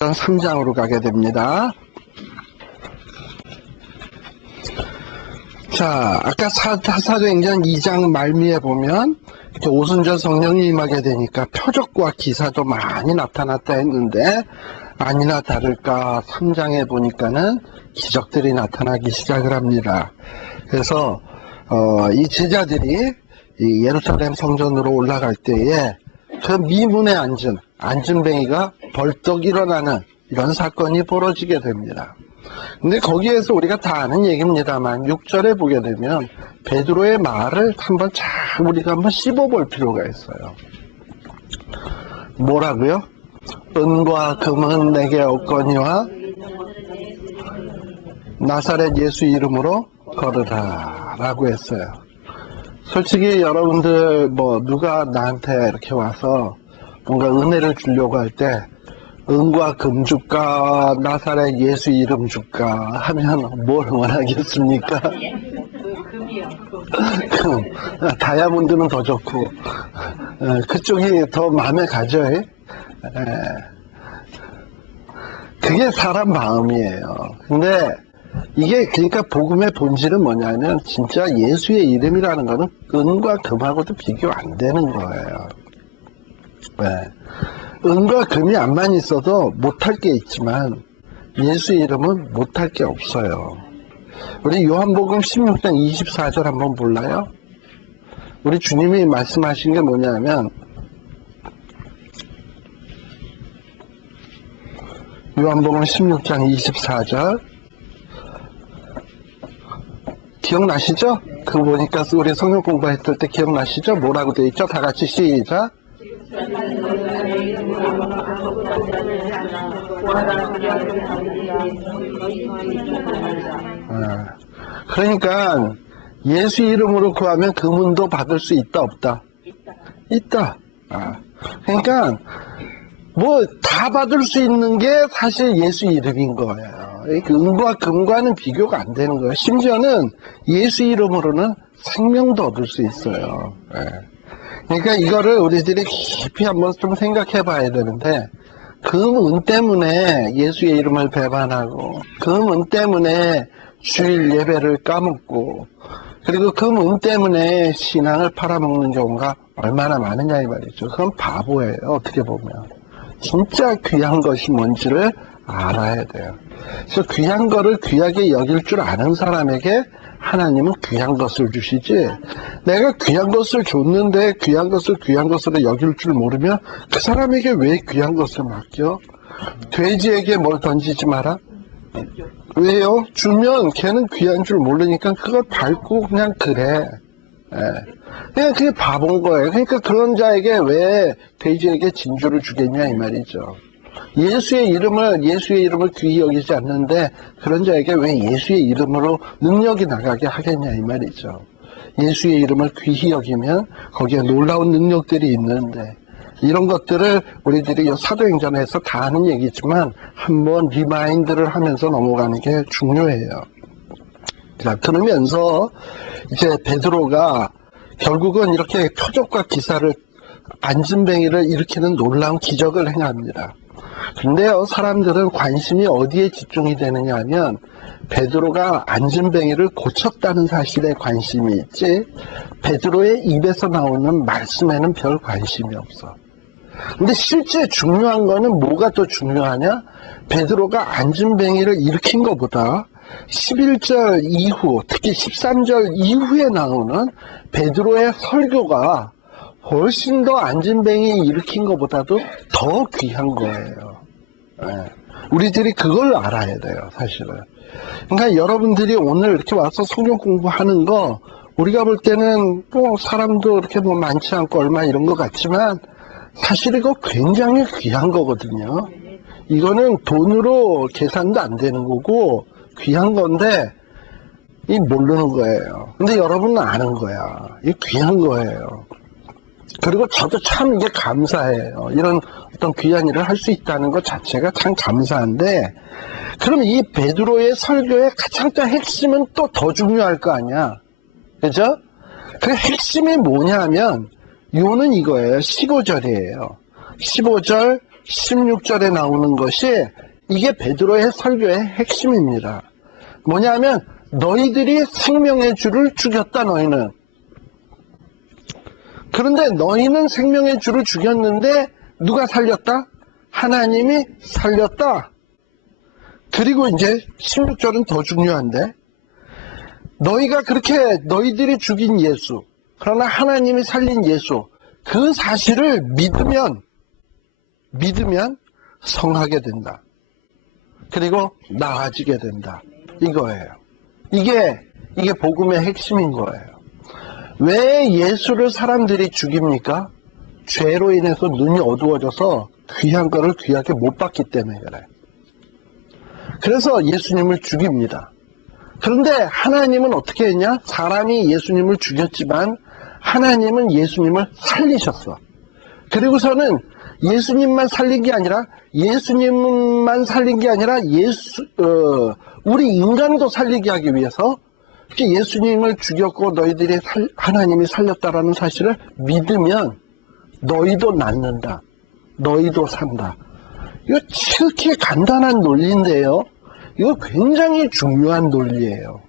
3장으로 가게 됩니다. 자, 아까 사도행전 2장 말미에 보면 오순절 성령이 임하게 되니까 표적과 기사도 많이 나타났다 했는데 아니나 다를까 3장에 보니까는 기적들이 나타나기 시작을 합니다. 그래서 이 제자들이 이 예루살렘 성전으로 올라갈 때에 그 미문에 앉은 안진뱅이가 벌떡 일어나는 이런 사건이 벌어지게 됩니다. 근데 거기에서 우리가 다 아는 얘기입니다만 6절에 보게 되면 베드로의 말을 한번 우리가 한번 씹어볼 필요가 있어요. 뭐라고요? 은과 금은 내게 없거니와 나사렛 예수 이름으로 걸으라 라고 했어요. 솔직히 여러분들 누가 나한테 이렇게 와서 뭔가 은혜를 주려고 할 때 은과 금 줄까 나사렛 예수 이름 줄까 하면 뭘 원하겠습니까? 다이아몬드는 더 좋고 그쪽이 더 마음에 가죠. 그게 사람 마음이에요. 근데 이게 그러니까 복음의 본질은 뭐냐면 진짜 예수의 이름이라는 거는 은과 금하고도 비교 안 되는 거예요. 은과 금이 안만 있어도 못할 게 있지만 예수 이름은 못할 게 없어요. 우리 요한복음 16장 24절 한번 볼까요? 우리 주님이 말씀하신 게 뭐냐면 요한복음 16장 24절 기억나시죠? 그거 보니까 우리 성경 공부했을 때 기억나시죠? 뭐라고 되어 있죠? 다 같이 시작. 그러니까 예수 이름으로 구하면 금은도 받을 수 있다 없다? 있다. 그러니까 다 받을 수 있는 게 사실 예수 이름인 거예요. 은과 금과는 비교가 안 되는 거예요. 심지어는 예수 이름으로는 생명도 얻을 수 있어요. 그러니까 이거를 우리들이 깊이 한번 좀 생각해 봐야 되는데 금, 은 때문에 예수의 이름을 배반하고 금, 은 때문에 주일 예배를 까먹고 그리고 금, 은 때문에 신앙을 팔아먹는 경우가 얼마나 많으냐 이 말이죠. 그건 바보예요. 어떻게 보면. 진짜 귀한 것이 뭔지를 알아야 돼요. 그래서 귀한 거를 귀하게 여길 줄 아는 사람에게 하나님은 귀한 것을 주시지 내가 귀한 것을 줬는데 귀한 것을 귀한 것으로 여길 줄 모르면 그 사람에게 왜 귀한 것을 맡겨? 돼지에게 뭘 던지지 마라? 왜요? 주면 걔는 귀한 줄 모르니까 그걸 밟고 그냥 그래. 그냥 그게 바본 거예요. 그러니까 그런 자에게 왜 돼지에게 진주를 주겠냐 이 말이죠. 예수의 이름을 귀히 여기지 않는데 그런 자에게 왜 예수의 이름으로 능력이 나가게 하겠냐 이 말이죠. 예수의 이름을 귀히 여기면 거기에 놀라운 능력들이 있는데 이런 것들을 우리들이 사도행전에서 다 하는 얘기지만 한번 리마인드를 하면서 넘어가는 게 중요해요. 자, 그러면서 이제 베드로가 결국은 이렇게 표적과 기사를 안진뱅이를 일으키는 놀라운 기적을 행합니다. 근데요, 사람들은 관심이 어디에 집중이 되느냐 하면 베드로가 안진뱅이를 고쳤다는 사실에 관심이 있지 베드로의 입에서 나오는 말씀에는 별 관심이 없어. 근데 실제 중요한 거는 뭐가 더 중요하냐? 베드로가 안진뱅이를 일으킨 것보다 11절 이후, 특히 13절 이후에 나오는 베드로의 설교가 훨씬 더 안진뱅이 일으킨 것보다도 더 귀한 거예요. 우리들이 그걸 알아야 돼요, 사실은. 그러니까 여러분들이 오늘 이렇게 와서 성경 공부하는 거, 우리가 볼 때는 사람도 이렇게 많지 않고 얼마 이런 것 같지만, 사실 이거 굉장히 귀한 거거든요. 이거는 돈으로 계산도 안 되는 거고, 귀한 건데, 모르는 거예요. 근데 여러분은 아는 거야. 이 귀한 거예요. 그리고 저도 참 이게 감사해요. 이런 어떤 귀한 일을 할 수 있다는 것 자체가 참 감사한데, 그럼 이 베드로의 설교의 가장 또 핵심은 또 더 중요할 거 아니야. 그죠? 그 핵심이 뭐냐 하면, 요는 이거예요. 15절이에요. 15절 16절에 나오는 것이 이게 베드로의 설교의 핵심입니다. 뭐냐면 너희들이 생명의 주를 죽였다 너희는. 그런데 너희는 생명의 주를 죽였는데 누가 살렸다? 하나님이 살렸다. 그리고 이제 16절은 더 중요한데 너희가 그렇게 너희들이 죽인 예수, 그러나 하나님이 살린 예수, 그 사실을 믿으면 성하게 된다. 그리고 나아지게 된다. 이거예요. 이게 복음의 핵심인 거예요. 왜 예수를 사람들이 죽입니까? 죄로 인해서 눈이 어두워져서 귀한 거를 귀하게 못 봤기 때문에 그래요. 그래서 예수님을 죽입니다. 그런데 하나님은 어떻게 했냐? 사람이 예수님을 죽였지만 하나님은 예수님을 살리셨어. 그리고서는 예수님만 살린 게 아니라 우리 인간도 살리게 하기 위해서 예수님을 죽였고 너희들이 하나님이 살렸다라는 사실을 믿으면 너희도 낫는다. 너희도 산다. 이거 이렇게 간단한 논리인데요. 이거 굉장히 중요한 논리예요.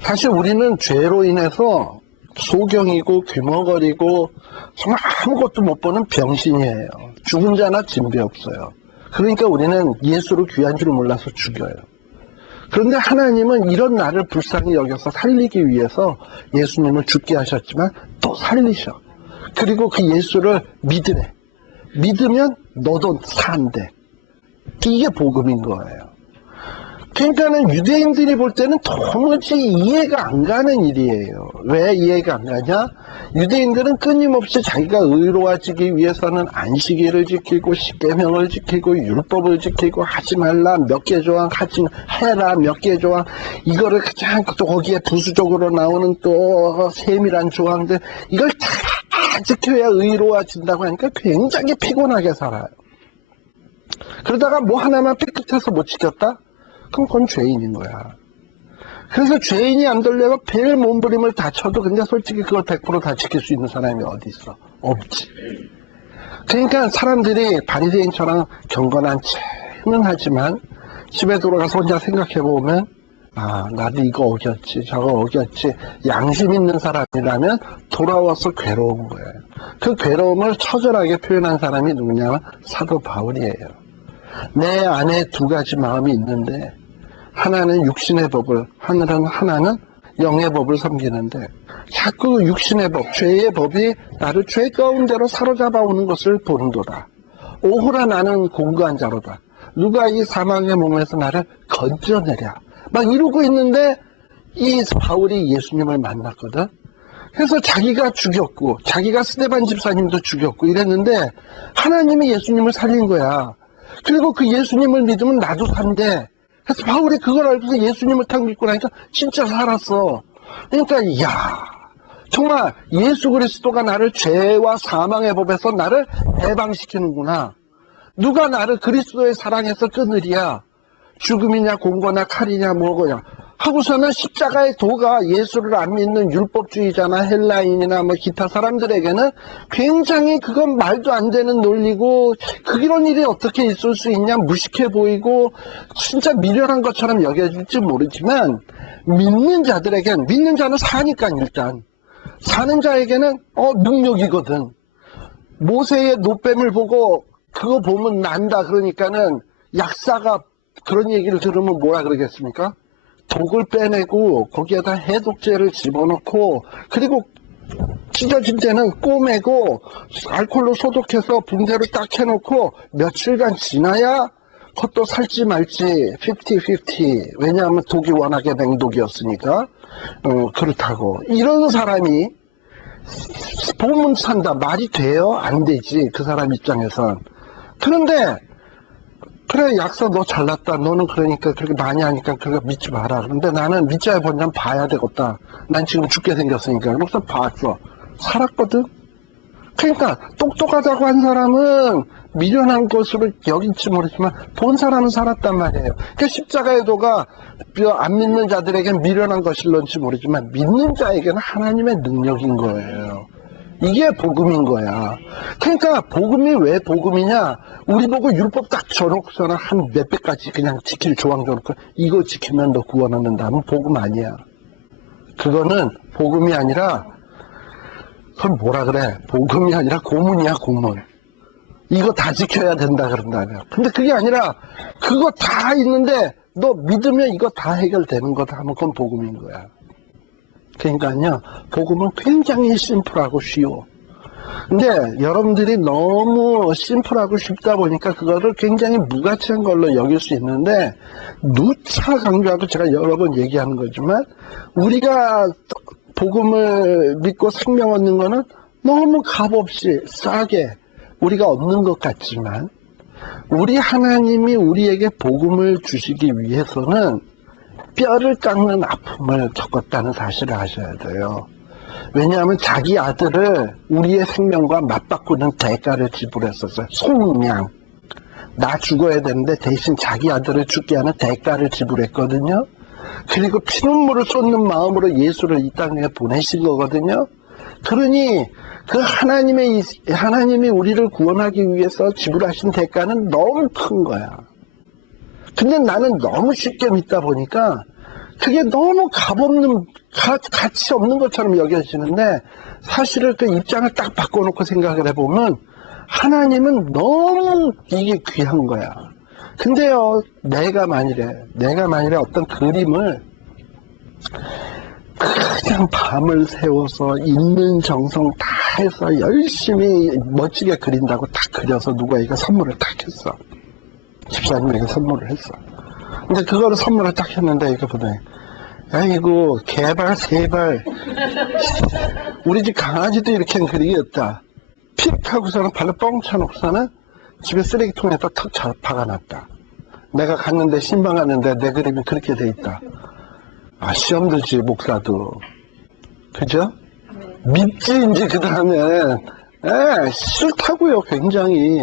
사실 우리는 죄로 인해서 소경이고 귀머거리고 정말 아무것도 못 보는 병신이에요. 죽은 자나 진배 없어요. 그러니까 우리는 예수를 귀한 줄 몰라서 죽여요. 그런데 하나님은 이런 나를 불쌍히 여겨서 살리기 위해서 예수님을 죽게 하셨지만 또 살리셔. 그리고 그 예수를 믿으래. 믿으면 너도 산대. 이게 복음인 거예요. 그러니까는 유대인들이 볼 때는 도무지 이해가 안 가는 일이에요. 왜 이해가 안 가냐? 유대인들은 끊임없이 자기가 의로워지기 위해서는 안식일을 지키고 십계명을 지키고 율법을 지키고 하지 말라 몇 개 조항, 하지 해라 몇 개 조항, 이거를 그냥 또 거기에 부수적으로 나오는 또 세밀한 조항들, 이걸 다 지켜야 의로워진다고 하니까 굉장히 피곤하게 살아요. 그러다가 뭐 하나만 삐끗해서 못 지켰다? 그럼 그건 죄인인 거야. 그래서 죄인이 안 되려고 별 몸부림을 다 쳐도 근데 솔직히 그걸 100% 다 지킬 수 있는 사람이 어디 있어? 없지. 그러니까 사람들이 바리새인처럼 경건한 체는 하지만 집에 돌아가서 혼자 생각해보면 나도 이거 어겼지 저거 어겼지 양심 있는 사람이라면 돌아와서 괴로운 거예요. 그 괴로움을 처절하게 표현한 사람이 누구냐면 사도 바울이에요. 내 안에 두 가지 마음이 있는데 하나는 육신의 법을, 하나는 영의 법을 섬기는데 자꾸 육신의 법, 죄의 법이 나를 죄 가운데로 사로잡아 오는 것을 보는도다. 오호라 나는 공고한 자로다. 누가 이 사망의 몸에서 나를 건져내랴. 막 이러고 있는데 이 바울이 예수님을 만났거든. 그래서 자기가 죽였고 자기가 스데반 집사님도 죽였고 이랬는데 하나님이 예수님을 살린 거야. 그리고 그 예수님을 믿으면 나도 산대. 그래서 바울이 그걸 알고서 예수님을 딱 믿고 나니까 진짜 살았어. 그러니까 정말 예수 그리스도가 나를 죄와 사망의 법에서 나를 해방시키는구나. 누가 나를 그리스도의 사랑에서 끊으랴. 죽음이냐 공고나 칼이냐 뭐고냐 하고서는 십자가의 도가 예수를 안 믿는 율법주의자나 헬라인이나 뭐 기타 사람들에게는 굉장히 그건 말도 안 되는 논리고 그런 일이 어떻게 있을 수 있냐 무식해 보이고 진짜 미련한 것처럼 여겨질지 모르지만 믿는 자들에겐 믿는 자는 사니까 일단 사는 자에게는 능력이거든. 모세의 노뱀을 보고 그거 보면 난다 그러니까는 약사가 그런 얘기를 들으면 뭐라 그러겠습니까? 독을 빼내고 거기에다 해독제를 집어넣고 그리고 찢어진 데는 꼬매고 알코올로 소독해서 붕대를 딱 해놓고 며칠간 지나야 그것도 살지 말지 50-50 왜냐하면 독이 워낙에 맹독이었으니까 그렇다고 이런 사람이 보면 산다 말이 돼요? 안 되지 그 사람 입장에선. 그런데 그래 약사 너 잘났다 너는 그러니까 그렇게 많이 하니까 그거 믿지 마라. 그런데 나는 믿자야 본전 봐야 되겠다. 난 지금 죽게 생겼으니까. 그래서 봤어. 살았거든. 그러니까 똑똑하다고 한 사람은 미련한 것으로 여긴지 모르지만 본 사람은 살았단 말이에요. 그러니까 십자가의 도가 안 믿는 자들에게는 미련한 것일런지 모르지만 믿는 자에게는 하나님의 능력인 거예요. 이게 복음인 거야. 그러니까 복음이 왜 복음이냐? 우리 보고 율법 딱 줘놓고서는 한 몇백 가지 그냥 지킬 조항 줘놓고 이거 지키면 너 구원 얻는다 하면 복음 아니야. 그거는 복음이 아니라 그건 뭐라 그래? 복음이 아니라 고문이야, 고문. 이거 다 지켜야 된다 그런다면. 근데 그게 아니라 그거 다 있는데 너 믿으면 이거 다 해결되는 거다 하면 그건 복음인 거야. 그러니까요, 복음은 굉장히 심플하고 쉬워. 근데 여러분들이 너무 심플하고 쉽다 보니까 그거를 굉장히 무가치한 걸로 여길 수 있는데, 누차 강조하고 제가 여러 번 얘기하는 거지만, 우리가 복음을 믿고 생명 얻는 거는 너무 값없이 싸게 우리가 얻는 것 같지만, 우리 하나님이 우리에게 복음을 주시기 위해서는 뼈를 깎는 아픔을 겪었다는 사실을 아셔야 돼요. 왜냐하면 자기 아들을 우리의 생명과 맞바꾸는 대가를 지불했었어요. 속량. 나 죽어야 되는데 대신 자기 아들을 죽게 하는 대가를 지불했거든요. 그리고 피눈물을 쏟는 마음으로 예수를 이 땅에 보내신 거거든요. 그러니 그 하나님이 우리를 구원하기 위해서 지불하신 대가는 너무 큰 거야. 근데 나는 너무 쉽게 믿다 보니까 그게 너무 값없는, 가치 없는 것처럼 여겨지는데, 사실은 그 입장을 딱 바꿔놓고 생각을 해보면 하나님은 너무 이게 귀한 거야. 근데요, 내가 만일에 어떤 그림을 그냥 밤을 새워서 있는 정성 다 해서 열심히 멋지게 그린다고 딱 그려서 누가 이거 선물을 딱 했어. 집사님에게 선물을 했어. 근데 그거를 선물을 딱 했는데 이거 보더니, 아이고 개발 세발 우리 집 강아지도 이렇게 그리겠다. 픽 하고서는 발로 뻥 차놓고서는 집에 쓰레기통에다 턱 박아놨다. 내가 갔는데 신방 갔는데 내 그림이 그렇게 돼 있다. 아, 시험 들지 목사도. 그죠? 믿지 이제 그 다음에. 싫다고요. 굉장히.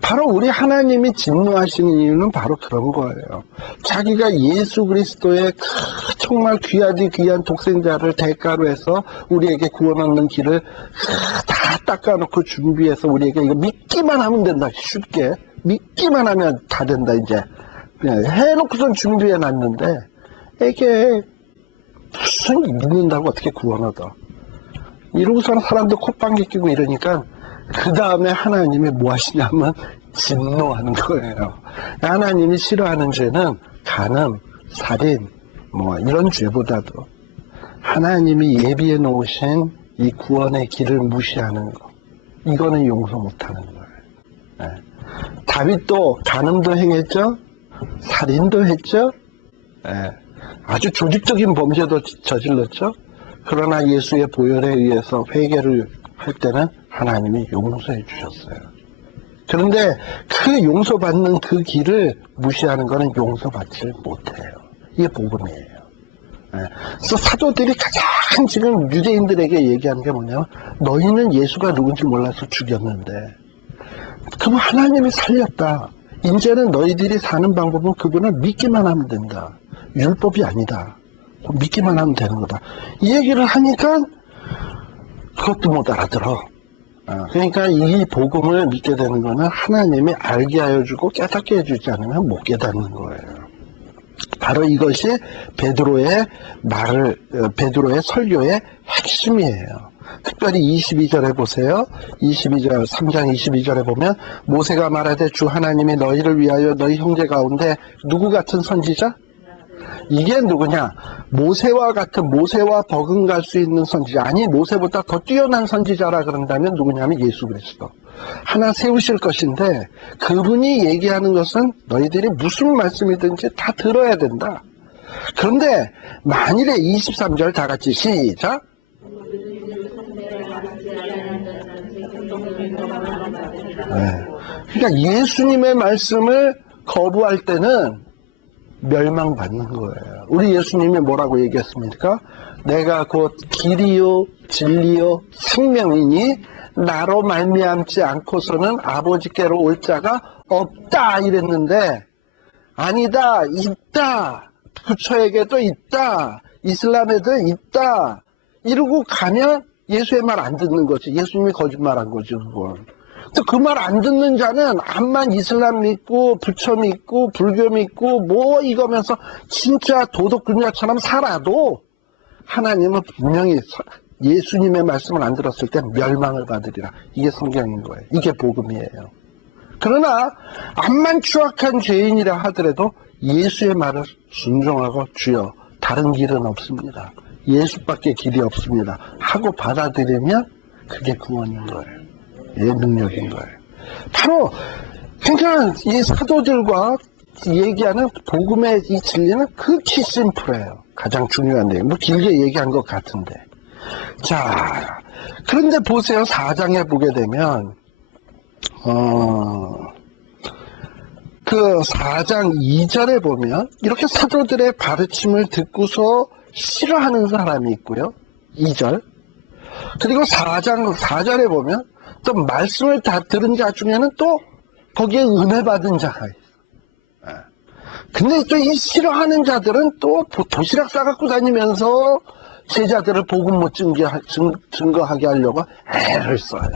바로 우리 하나님이 진노하시는 이유는 바로 그런 거예요. 자기가 예수 그리스도의 정말 귀하디 귀한 독생자를 대가로 해서 우리에게 구원 얻는 길을 다 닦아놓고 준비해서 우리에게 이거 믿기만 하면 된다. 쉽게 믿기만 하면 다 된다. 이제 해놓고선 준비해놨는데 이게 무슨 믿는다고 어떻게 구원 얻어. 이러고서는 사람들 콧방귀 끼고 이러니까 그 다음에 하나님이 뭐 하시냐면 진노하는 거예요. 하나님이 싫어하는 죄는 간음, 살인, 뭐 이런 죄보다도 하나님이 예비해 놓으신 이 구원의 길을 무시하는 거, 이거는 용서 못하는 거예요. 다윗도 간음도 행했죠, 살인도 했죠, 아주 조직적인 범죄도 저질렀죠. 그러나 예수의 보혈에 의해서 회개를 할 때는 하나님이 용서해 주셨어요. 그런데 그 용서받는 그 길을 무시하는 것은 용서받지 못해요. 이게 복음이에요. 그래서 사도들이 가장 지금 유대인들에게 얘기하는 게 뭐냐면, 너희는 예수가 누군지 몰라서 죽였는데 그럼 하나님이 살렸다. 이제는 너희들이 사는 방법은 그분을 믿기만 하면 된다. 율법이 아니다. 믿기만 하면 되는 거다. 이 얘기를 하니까 그것도 못 알아들어. 그러니까 이 복음을 믿게 되는 거는 하나님이 알게 하여 주고 깨닫게 해주지 않으면 못 깨닫는 거예요. 바로 이것이 베드로의 설교의 핵심이에요. 특별히 22절에 보세요. 22절, 3장 22절에 보면, 모세가 말하되 주 하나님이 너희를 위하여 너희 형제 가운데 누구 같은 선지자? 이게 누구냐? 모세와 버금갈 수 있는 선지자, 아니 모세보다 더 뛰어난 선지자라 그런다면 누구냐면 예수 그리스도. 하나 세우실 것인데 그분이 얘기하는 것은 너희들이 무슨 말씀이든지 다 들어야 된다. 그런데 만일에 23절 다 같이 시작. 그러니까 예수님의 말씀을 거부할 때는 멸망받는 거예요. 우리 예수님이 뭐라고 얘기했습니까? 내가 곧 길이요 진리요 생명이니 나로 말미암지 않고서는 아버지께로 올 자가 없다 이랬는데, 아니다, 있다, 부처에게도 있다, 이슬람에도 있다 이러고 가면 예수의 말 안 듣는 거지. 예수님이 거짓말한 거지, 그건. 그 말 안 듣는 자는 암만 이슬람 믿고 부처 믿고 불교 믿고 뭐 이거면서 진짜 도덕군자처럼 살아도 하나님은 분명히 예수님의 말씀을 안 들었을 때 멸망을 받으리라. 이게 성경인 거예요. 이게 복음이에요. 그러나 암만 추악한 죄인이라 하더라도 예수의 말을 순종하고 주여 다른 길은 없습니다. 예수밖에 길이 없습니다. 하고 받아들이면 그게 구원인 거예요. 예, 능력인 거예요. 바로 그러니까 이 사도들과 얘기하는 복음의 이 진리는 극히 심플해요. 가장 중요한 내용. 뭐 길게 얘기한 것 같은데. 자, 그런데 보세요. 4장에 보게 되면 그 4장 2절에 보면 이렇게 사도들의 가르침을 듣고서 싫어하는 사람이 있고요. 2절. 그리고 4장 4절에 보면 또 말씀을 다 들은 자 중에는 또 거기에 은혜 받은 자가 있어요. 근데 또 이 싫어하는 자들은 또 도시락 싸갖고 다니면서 제자들을 복음 못 증거하게 하려고 애를 써요.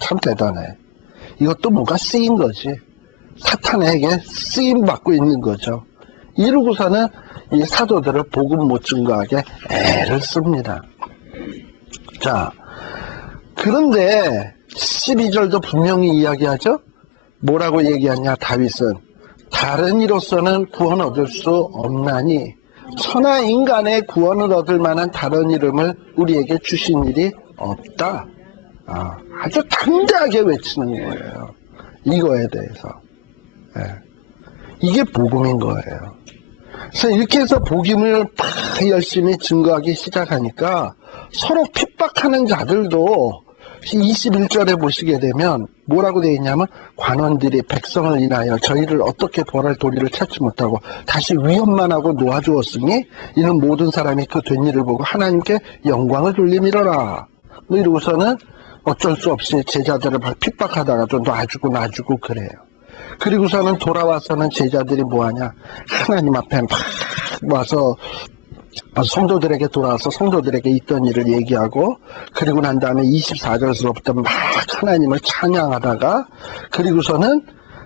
참 대단해. 이것도 뭔가 쓰인 거지. 사탄에게 쓰임 받고 있는 거죠. 이러고서는 이 사도들을 복음 못 증거하게 애를 씁니다. 자, 그런데 12절도 분명히 이야기하죠. 뭐라고 얘기하냐, 다윗은. 다른 이로서는 구원 얻을 수 없나니 천하 인간의 구원을 얻을 만한 다른 이름을 우리에게 주신 일이 없다. 아주 담대하게 외치는 거예요. 이거에 대해서. 이게 복음인 거예요. 그래서 이렇게 해서 복음을 막 열심히 증거하기 시작하니까 서로 핍박하는 자들도 21절에 보시게 되면 뭐라고 되어 있냐면 관원들이 백성을 인하여 저희를 어떻게 벌할 도리를 찾지 못하고 다시 위협만 하고 놓아주었으니 이는 모든 사람이 그 된 일을 보고 하나님께 영광을 돌리미러라. 뭐 이러고서는 어쩔 수 없이 제자들을 막 핍박하다가도 놔주고 그래요. 그리고서는 돌아와서는 제자들이 뭐하냐, 하나님 앞에 막 와서 성도들에게 돌아와서 성도들에게 있던 일을 얘기하고, 그리고 난 다음에 24절에서부터 막 하나님을 찬양하다가, 그리고서는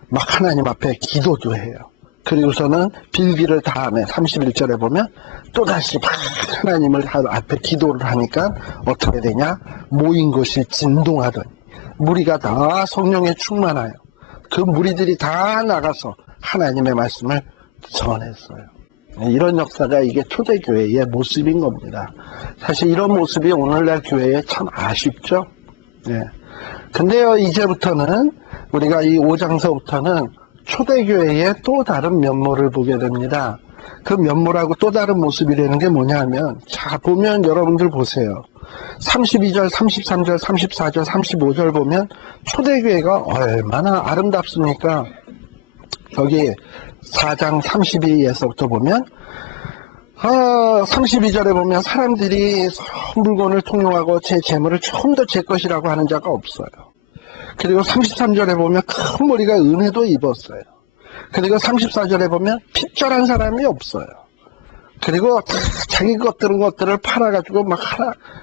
막 하나님 앞에 기도도 해요. 그리고서는 빌기를 다음에 31절에 보면 또다시 막 하나님을 앞에 기도를 하니까 어떻게 되냐, 모인 것이 진동하더니 무리가 다 성령에 충만하여 그 무리들이 다 나가서 하나님의 말씀을 전했어요. 이런 역사가 이게 초대교회의 모습인 겁니다. 사실 이런 모습이 오늘날 교회에 참 아쉽죠. 근데요, 이제부터는 우리가 이 5장서부터는 초대교회의 또 다른 면모를 보게 됩니다. 그 면모라고 또 다른 모습이라는 게 뭐냐면, 자, 보면 여러분들 보세요. 32절, 33절, 34절, 35절 보면 초대교회가 얼마나 아름답습니까? 거기 4장 32에서부터 보면 32절에 보면 사람들이 서로 물건을 통용하고 제 재물을 조금 더 제 것이라고 하는 자가 없어요. 그리고 33절에 보면 큰 무리가 은혜도 입었어요. 그리고 34절에 보면 핍절한 사람이 없어요. 그리고 다 자기 것들을 팔아가지고 막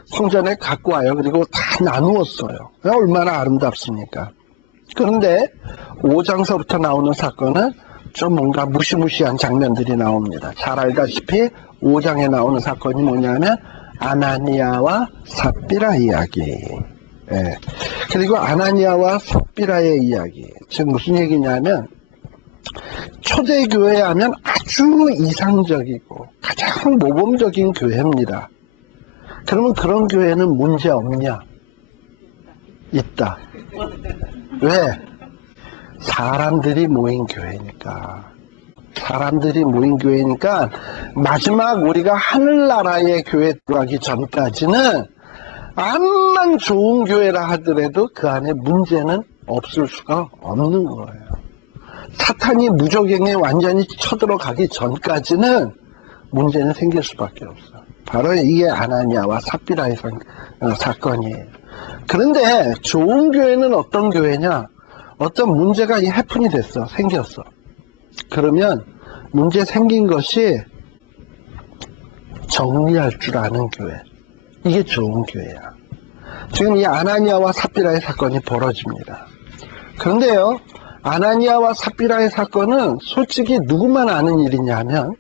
성전에 갖고 와요. 그리고 다 나누었어요. 얼마나 아름답습니까? 그런데 5장서부터 나오는 사건은 좀 뭔가 무시무시한 장면들이 나옵니다. 잘 알다시피 5장에 나오는 사건이 뭐냐면 아나니아와 삽비라 이야기. 그리고 아나니아와 삽비라의 이야기. 즉 무슨 얘기냐면, 초대교회 하면 아주 이상적이고 가장 모범적인 교회입니다. 그러면 그런 교회는 문제 없냐? 있다. 왜? 사람들이 모인 교회니까. 사람들이 모인 교회니까 마지막 우리가 하늘나라의 교회 들어가기 전까지는 암만 좋은 교회라 하더라도 그 안에 문제는 없을 수가 없는 거예요. 사탄이 무적행에 완전히 쳐들어가기 전까지는 문제는 생길 수밖에 없어요. 바로 이게 아나니아와 삽비라의 사건이에요. 그런데 좋은 교회는 어떤 교회냐? 어떤 문제가 해픈이 됐어. 생겼어. 그러면 문제 생긴 것이 정리할 줄 아는 교회. 이게 좋은 교회야. 지금 이 아나니아와 삽비라의 사건이 벌어집니다. 그런데요, 아나니아와 삽비라의 사건은 솔직히 누구만 아는 일이냐면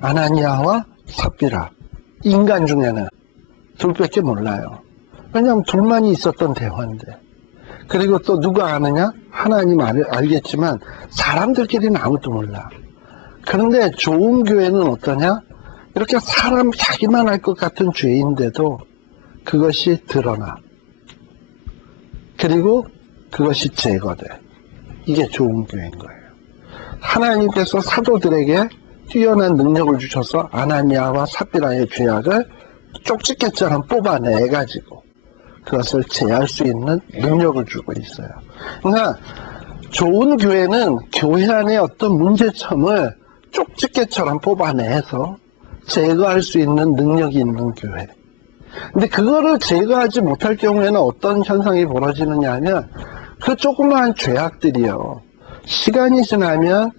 아나니아와 삽비라, 인간 중에는 둘밖에 몰라요. 왜냐하면 둘만이 있었던 대화인데. 그리고 또 누가 아느냐? 하나님 알겠지만 사람들끼리는 아무도 몰라. 그런데 좋은 교회는 어떠냐? 이렇게 사람 자기만 알 것 같은 죄인데도 그것이 드러나. 그리고 그것이 제거돼. 이게 좋은 교회인 거예요. 하나님께서 사도들에게 뛰어난 능력을 주셔서 아나니아와 삽비라의 죄악을 쪽집게처럼 뽑아내가지고 그것을 제할 수 있는 능력을 주고 있어요. 그러니까 좋은 교회는 교회 안에 어떤 문제점을 쪽집게처럼 뽑아내서 제거할 수 있는 능력이 있는 교회. 근데 그거를 제거하지 못할 경우에는 어떤 현상이 벌어지느냐 하면 그 조그마한 죄악들이요. 시간이 지나면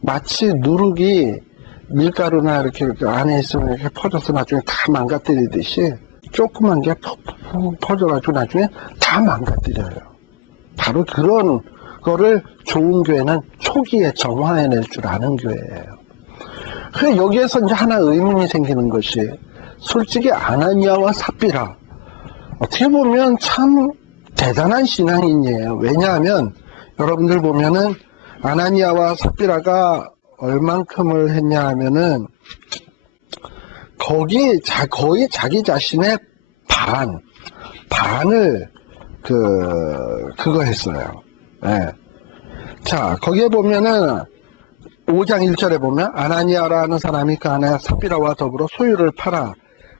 마치 누룩이 밀가루나 이렇게 안에 있으면 이렇게 퍼져서 나중에 다 망가뜨리듯이 조그만 게 푹푹 퍼져가지고 나중에 다 망가뜨려요. 바로 그런 거를 좋은 교회는 초기에 정화해낼 줄 아는 교회예요. 그래서 여기에서 이제 하나 의문이 생기는 것이 솔직히 아나니아와 삽비라 어떻게 보면 참 대단한 신앙인이에요. 왜냐하면 여러분들 보면은 아나니아와 삽비라가 얼만큼을 했냐 하면은 거의 자기 자신의 반을 그거 했어요. 네. 자, 거기에 보면은 5장 1절에 보면 아나니아라는 사람이 그 아내 삽비라와 더불어 소유를 팔아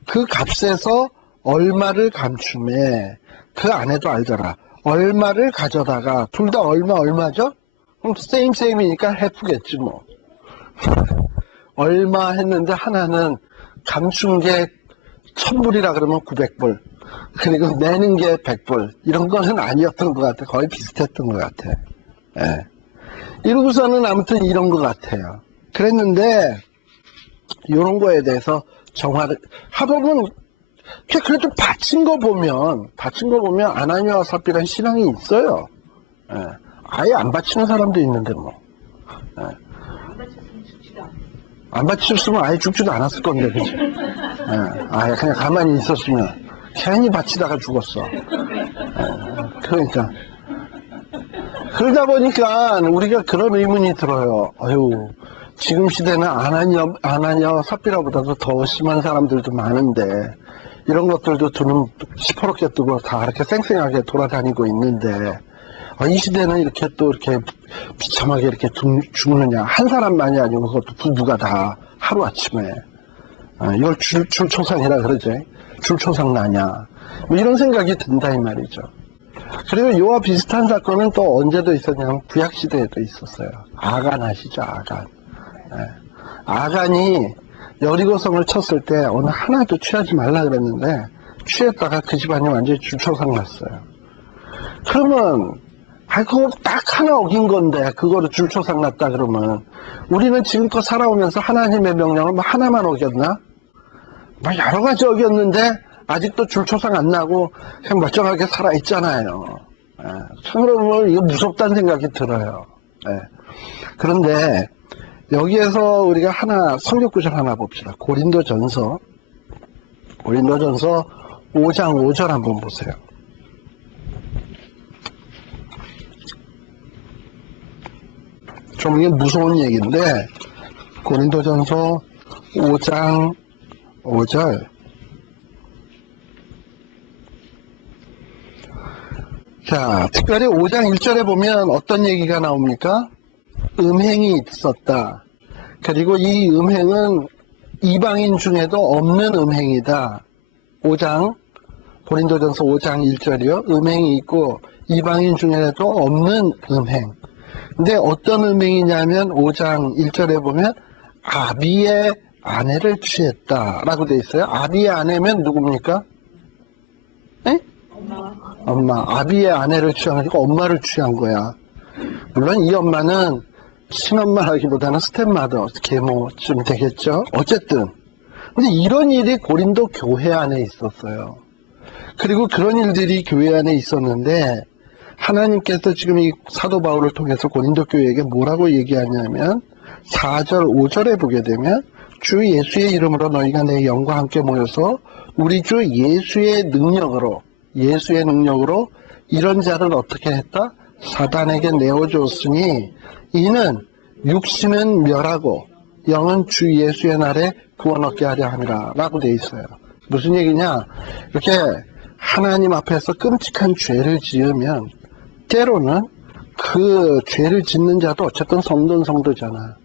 그 값에서 얼마를 감춤해. 그 아내도 알더라. 얼마를 가져다가 둘 다 얼마죠? 그럼 세임이니까 해프겠지 뭐. 얼마 했는데 하나는 감춘 게 1000불이라 그러면 900불. 그리고 내는 게 100불. 이런 거는 아니었던 것 같아. 거의 비슷했던 것 같아. 예. 이러고서는 아무튼 이런 것 같아요. 그랬는데 이런 거에 대해서 정화를 하보면 그래도 바친 거 보면 아나니아와 삽비라는 신앙이 있어요. 예. 아예 안 바치는 사람도 있는데 뭐. 예. 안 바쳤으면 아예 죽지도 않았을 건데, 그치? 예. 아예 그냥 가만히 있었으면 괜히 바치다가 죽었어. 예. 그러니까. 그러다 보니까 우리가 그런 의문이 들어요. 아유, 지금 시대는 아나니아와 삽비라보다도 더 심한 사람들도 많은데, 이런 것들도 두눈 시퍼렇게 뜨고 다 이렇게 쌩쌩하게 돌아다니고 있는데, 이 시대는 이렇게 또 이렇게 비참하게 이렇게 죽느냐. 한 사람만이 아니고 그것도 부부가 다 하루아침에. 이걸 줄초상이라 그러지. 줄초상 나냐. 뭐 이런 생각이 든다 이 말이죠. 그리고 이와 비슷한 사건은 또 언제도 있었냐면 구약시대에도 있었어요. 아간 아시죠? 아간. 아간이 여리고성을 쳤을 때 오늘 하나도 취하지 말라 그랬는데 취했다가 그 집안이 완전히 줄초상 났어요. 그러면 그거 딱 하나 어긴 건데 그거를 줄초상 났다 그러면 우리는 지금껏 살아오면서 하나님의 명령을 뭐 하나만 어겼나? 뭐 여러 가지 어겼는데 아직도 줄초상 안 나고 그냥 멀쩡하게 살아있잖아요. 그러면 이거 무섭다는 생각이 들어요. 그런데 여기에서 우리가 성경 구절 하나 봅시다. 고린도전서 5장 5절 한번 보세요. 좀 이게 무서운 얘기인데 고린도전서 5장 5절. 자, 특별히 5장 1절에 보면 어떤 얘기가 나옵니까? 음행이 있었다. 그리고 이 음행은 이방인 중에도 없는 음행이다. 고린도전서 5장 1절이요. 음행이 있고 이방인 중에도 없는 음행. 근데 어떤 음행이냐면 5장 1절에 보면 아비의 아내를 취했다라고 돼 있어요. 아비의 아내면 누굽니까? 에? 엄마. 아비의 아내를 취하니까 엄마를 취한 거야. 물론 이 엄마는 친엄마라기보다는 스텝마더, 계모쯤 되겠죠. 어쨌든 근데 이런 일이 고린도 교회 안에 있었어요. 그리고 그런 일들이 교회 안에 있었는데 하나님께서 지금 이 사도 바울을 통해서 고린도 교회에게 뭐라고 얘기하냐면 4절, 5절에 보게 되면 주 예수의 이름으로 너희가 내 영과 함께 모여서 우리 주 예수의 능력으로 이런 자를 어떻게 했다? 사단에게 내어주었으니 이는 육신은 멸하고 영은 주 예수의 날에 구원 얻게 하려 함이라 라고 되어 있어요. 무슨 얘기냐? 이렇게 하나님 앞에서 끔찍한 죄를 지으면 때로는 그 죄를 짓는 자도 어쨌든 성도는 성도잖아.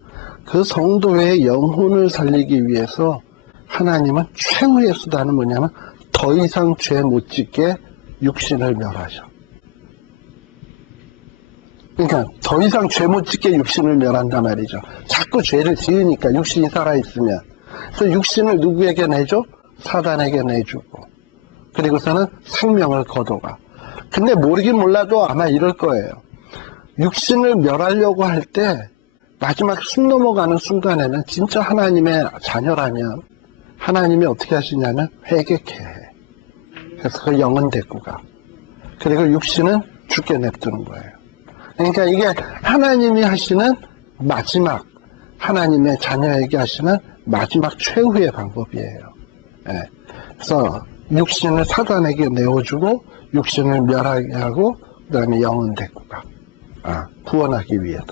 그 성도의 영혼을 살리기 위해서 하나님은 최후의 수단은 뭐냐면 더 이상 죄 못 짓게 육신을 멸하셔. 그러니까 더 이상 죄 못 짓게 육신을 멸한단 말이죠. 자꾸 죄를 지으니까 육신이 살아있으면. 그래서 육신을 누구에게 내줘? 사단에게 내주고. 그리고서는 생명을 거둬가. 근데 모르긴 몰라도 아마 이럴 거예요. 육신을 멸하려고 할 때 마지막 숨 넘어가는 순간에는 진짜 하나님의 자녀라면 하나님이 어떻게 하시냐면 회개케 해. 그래서 그 영은 데리고 가. 그리고 육신은 죽게 냅두는 거예요. 그러니까 이게 하나님이 하시는 마지막, 하나님의 자녀에게 하시는 마지막 최후의 방법이에요. 예. 그래서 육신을 사단에게 내어주고 육신을 멸하게 하고 그 다음에 영은 데리고 가. 구원하기 위해서.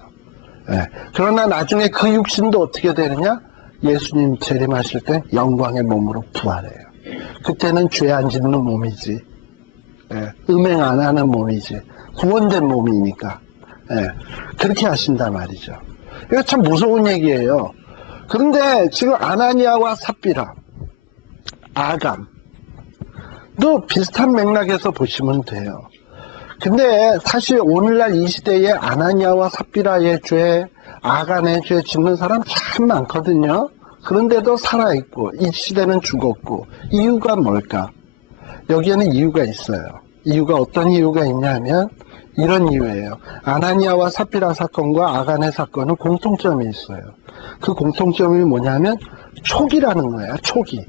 예. 그러나 나중에 그 육신도 어떻게 되느냐? 예수님 재림하실 때 영광의 몸으로 부활해요. 그때는 죄 안 짓는 몸이지. 예. 음행 안 하는 몸이지. 구원된 몸이니까. 예. 그렇게 하신단 말이죠. 이거 참 무서운 얘기예요. 그런데 지금 아나니아와 삽비라, 아감, 또 비슷한 맥락에서 보시면 돼요. 근데 사실 오늘날 이 시대에 아나니아와 삽비라의 죄, 아간의 죄 짓는 사람 참 많거든요. 그런데도 살아있고 이 시대는 죽었고 이유가 뭘까? 여기에는 이유가 있어요. 이유가 어떤 이유가 있냐면 이런 이유예요. 아나니아와 삽비라 사건과 아간의 사건은 공통점이 있어요. 그 공통점이 뭐냐면 촉이라는 거예요. 촉이.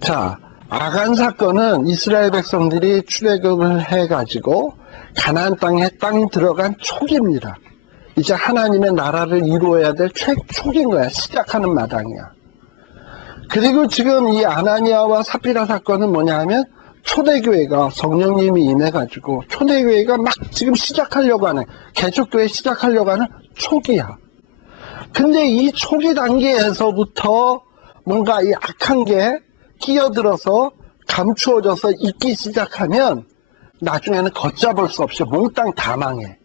자, 아간 사건은 이스라엘 백성들이 출애굽을 해가지고 가나안 땅에 땅 들어간 촉입니다. 이제 하나님의 나라를 이루어야 될 촉인 거야. 시작하는 마당이야. 그리고 지금 이 아나니아와 삽비라 사건은 뭐냐 하면 초대교회가 성령님이 임해가지고 초대교회가 막 지금 시작하려고 하는, 개척교회 시작하려고 하는 촉이야. 근데 이 초기 단계에서부터 뭔가 이 악한 게 끼어들어서 감추어져서 있기 시작하면 나중에는 걷잡을 수 없이 몽땅 다 망해.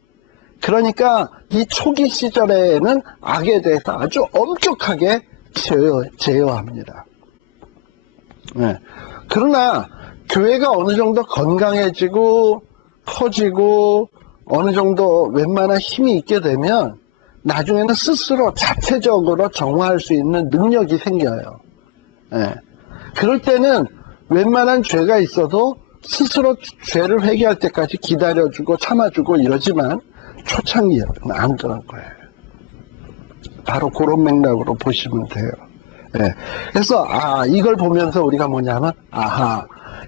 그러니까 이 초기 시절에는 악에 대해서 아주 엄격하게 제어합니다. 네. 그러나 교회가 어느 정도 건강해지고 커지고 어느 정도 웬만한 힘이 있게 되면 나중에는 스스로 자체적으로 정화할 수 있는 능력이 생겨요. 네. 그럴 때는 웬만한 죄가 있어도 스스로 죄를 회개할 때까지 기다려주고 참아주고 이러지만 초창기에는 안 그런 거예요. 바로 그런 맥락으로 보시면 돼요. 네. 그래서 이걸 보면서 우리가 뭐냐면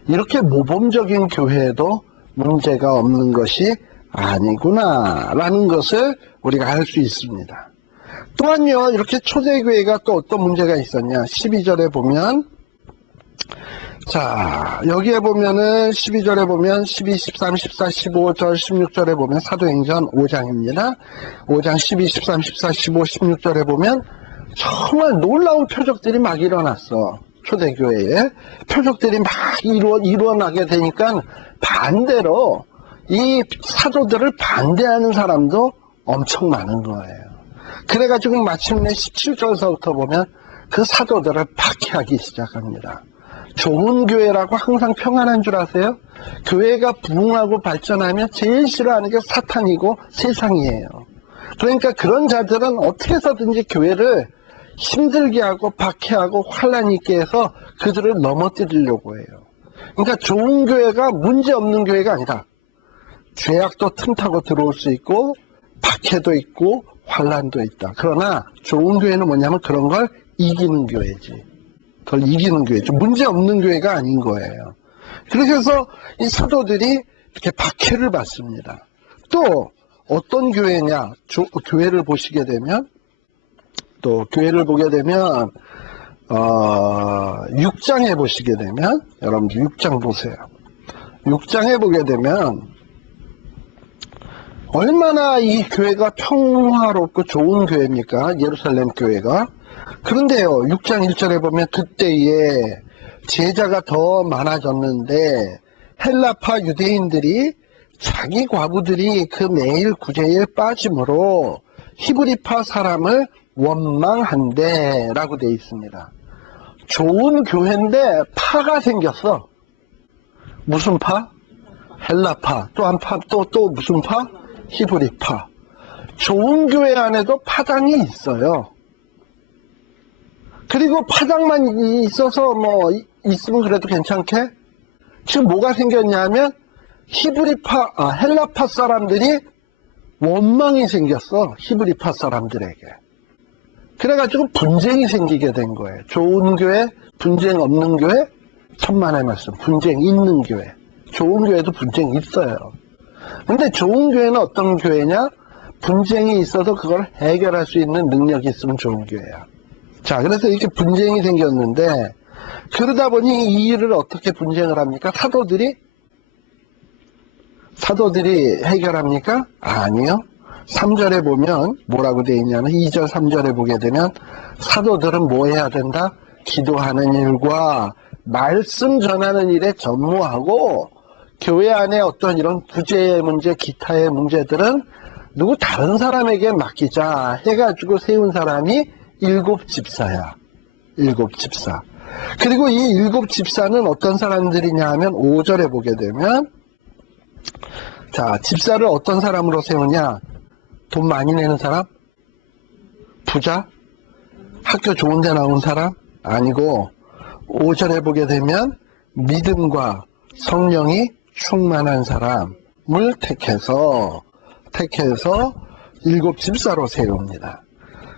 이렇게 모범적인 교회에도 문제가 없는 것이 아니구나 라는 것을 우리가 알 수 있습니다. 또한요, 이렇게 초대교회가 또 어떤 문제가 있었냐. 12절에 보면, 자, 여기에 보면은 12절에 보면 12, 13, 14, 15절, 16절에 보면 사도행전 5장입니다. 5장 12, 13, 14, 15, 16절에 보면 정말 놀라운 표적들이 막 일어났어. 초대교회에 표적들이 막 일어나게 되니까 반대로 이 사도들을 반대하는 사람도 엄청 많은 거예요. 그래가지고 마침내 17절서부터 보면 그 사도들을 박해하기 시작합니다. 좋은 교회라고 항상 평안한 줄 아세요? 교회가 부흥하고 발전하면 제일 싫어하는 게 사탄이고 세상이에요. 그러니까 그런 자들은 어떻게 해서든지 교회를 힘들게 하고 박해하고 환란 있게 해서 그들을 넘어뜨리려고 해요. 그러니까 좋은 교회가 문제없는 교회가 아니다. 죄악도 틈타고 들어올 수 있고 박해도 있고 환란도 있다. 그러나 좋은 교회는 뭐냐면 그런 걸 이기는 교회지. 그걸 이기는 교회죠. 문제없는 교회가 아닌 거예요. 그렇게 해서 이 사도들이 이렇게 박해를 받습니다. 또 어떤 교회냐? 교회를 보시게 되면, 또 교회를 보게 되면 6장에 보시게 되면, 여러분들 6장 보세요. 6장에 보게 되면 얼마나 이 교회가 평화롭고 좋은 교회입니까? 예루살렘 교회가. 그런데요, 6장 1절에 보면 그때에 제자가 더 많아졌는데 헬라파 유대인들이 자기 과부들이 그 매일 구제에 빠짐으로 히브리파 사람을 원망한대 라고 되어 있습니다. 좋은 교회인데 파가 생겼어. 무슨 파? 헬라파. 또 한 파, 또 무슨 파? 히브리파. 좋은 교회 안에도 파당이 있어요. 그리고 파당만 있어서 있으면 그래도 괜찮게? 지금 뭐가 생겼냐면 헬라파 사람들이 원망이 생겼어. 히브리파 사람들에게. 그래가지고 분쟁이 생기게 된 거예요. 좋은 교회, 분쟁 없는 교회, 천만의 말씀. 분쟁 있는 교회. 좋은 교회도 분쟁이 있어요. 근데 좋은 교회는 어떤 교회냐? 분쟁이 있어도 그걸 해결할 수 있는 능력이 있으면 좋은 교회야. 자, 그래서 이렇게 분쟁이 생겼는데, 그러다 보니 이 일을 어떻게 분쟁을 합니까? 사도들이 해결합니까? 아니요. 3절에 보면 뭐라고 되어 있냐면 2절 3절에 보게 되면 사도들은 뭐 해야 된다? 기도하는 일과 말씀 전하는 일에 전무하고 교회 안에 어떤 이런 구제의 문제, 기타의 문제들은 누구 다른 사람에게 맡기자 해가지고 세운 사람이 7집사야. 7집사. 그리고 이 7집사는 어떤 사람들이냐 하면 5절에 보게 되면, 자, 집사를 어떤 사람으로 세우냐? 돈 많이 내는 사람? 부자? 학교 좋은 데 나온 사람? 아니고 5절에 보게 되면 믿음과 성령이 충만한 사람을 택해서 7집사로 세웁니다.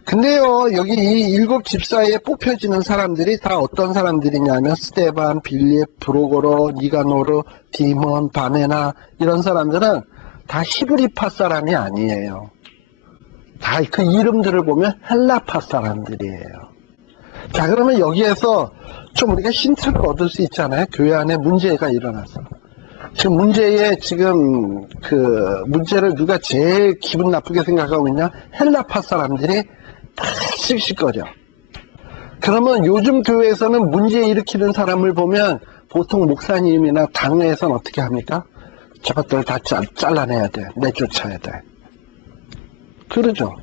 근데요, 여기 이 7집사에 뽑혀지는 사람들이 다 어떤 사람들이냐면 스데반, 빌립, 브로고로, 니가노르, 디몬, 바메나 이런 사람들은 다 히브리파 사람이 아니에요. 다 그 이름들을 보면 헬라파 사람들이에요. 자, 그러면 여기에서 좀 우리가 힌트를 얻을 수 있잖아요. 교회 안에 문제가 일어나서. 지금 문제를 누가 제일 기분 나쁘게 생각하고 있냐? 헬라파 사람들이 다 씩씩거려. 그러면 요즘 교회에서는 문제 일으키는 사람을 보면 보통 목사님이나 당회에서는 어떻게 합니까? 저것들 다 잘라내야 돼. 내쫓아야 돼. 그러죠.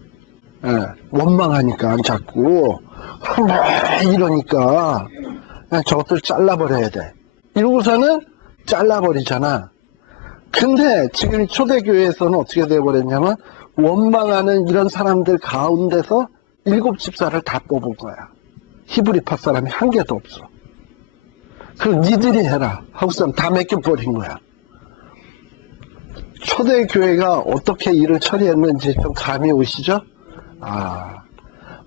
예, 원망하니까 자꾸 이러니까 저것들 잘라버려야 돼. 이러고서는 잘라버리잖아. 근데 지금 초대교회에서는 어떻게 돼버렸냐면 원망하는 이런 사람들 가운데서 7집사를 다 뽑은 거야. 히브리파 사람이 한 개도 없어. 그럼 니들이 해라 하고서 다 맡겨버린 거야. 초대교회가 어떻게 일을 처리했는지 좀 감이 오시죠?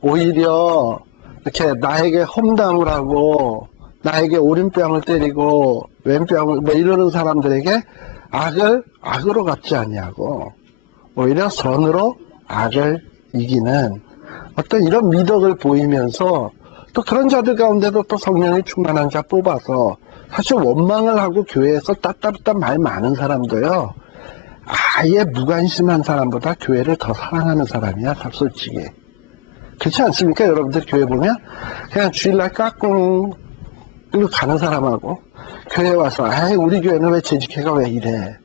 오히려 이렇게 나에게 험담을 하고 나에게 오른뺨을 때리고 왼뺨을 이러는 사람들에게 악으로 갚지 아니하고 오히려 선으로 악을 이기는 어떤 이런 미덕을 보이면서 또 그런 자들 가운데도 또 성령이 충만한 자 뽑아서 사실 원망을 하고 교회에서 따따따 말 많은 사람도요 아예 무관심한 사람보다 교회를 더 사랑하는 사람이야, 솔직히. 그렇지 않습니까? 여러분들 교회 보면 그냥 주일날 깍꿍 가는 사람하고 교회 와서 우리 교회는 왜 재직회가 왜 이래?